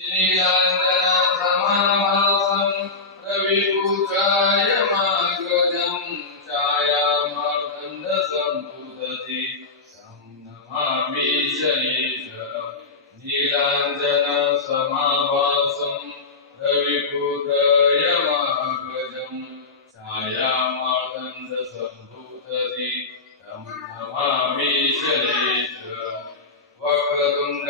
नीलाञ्जनसमाभासं रविपुत्रायमाग्रजं छायामार्तण्डसम्भूतति तं नमामि शनीश्वरम्। नीलाञ्जनसमाभासं रविपुत्रायमाग्रजं छायामार्तण्डसम्भूतति तं नमामि शनीश्वरम्। वक्रतुण्ड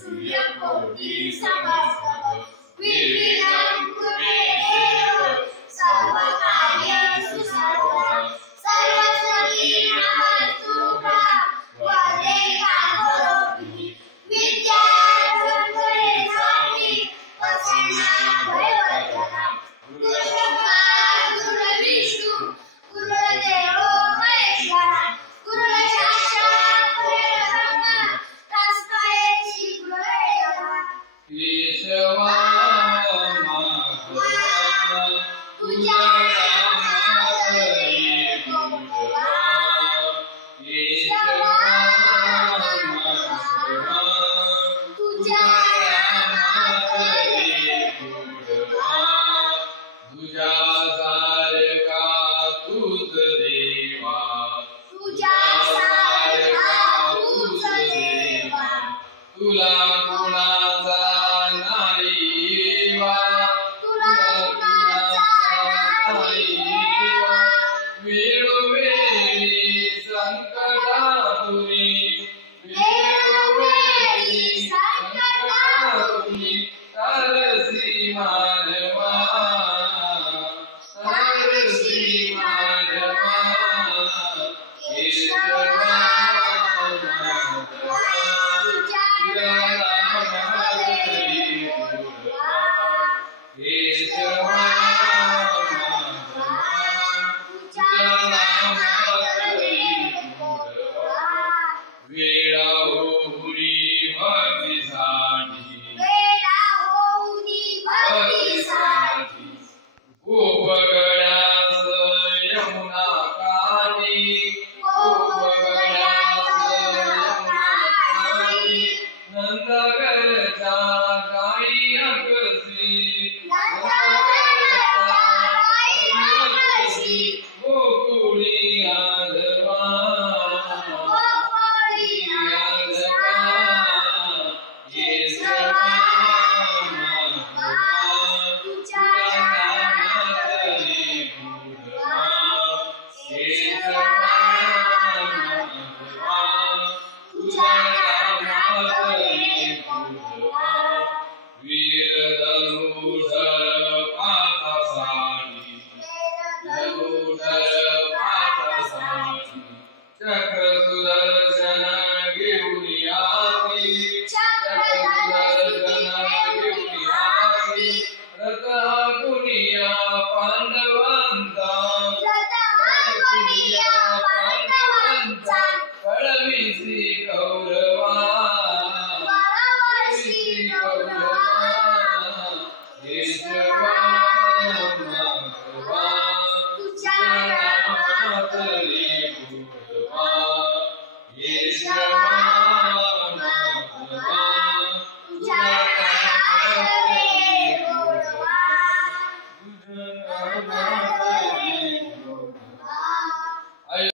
सूर्यकोटि समप्रभ निर्विघ्नं कुरु मे देव सर्वकार्येषु सर्वदा सरस्वती नमस्तुभ्यं वरदे कामरूपिणि विद्यार्थं गणेशानि प्रसन्ना भयवर्धना गुरुब्रह्मा गुरुर्विष्णु गुरुर्देवो महेश्वरः गुरुः साक्षात् परब्रह्म तस्मै श्री गुरवे नमः। केशवा माधवा तुझ्या नामाचे गौरवा केशवा माधवा तुझ्या नामाचे गौरवा तुझ्या सारखा तूच देवा तुझ्या सारखा तूच देवा तुला कुणाचा नाही वा तुला कुणाचा नाही वा वेळोवेळी संकटातुनी वेळोवेळी संकटातुनी तारसी मानवा तारसी मानवा केशवा माधवा तुझ्या नामाचे गौरवा केशवा माधवा तुझ्या नामाचे गौरवा वेळा होऊनी भक्तीसाठी गोपगण्यास यमुना काठी गोपगण्यास यमुना काठी नंदगरच्या गाई अकसी गोकुळी आदवा केशवा माधवा तुझ्या नामाचे गौरवा केशवा माधवा तुझ्या नामाचे गौरवा वीरधनुधर पार्थासाठी धनुधर पार्थासाठी चक्र सुदर्शन घेऊन यावी चक्र सुदर्शन घेऊन यावी रथ कुनिया पांडवांचा कळविसी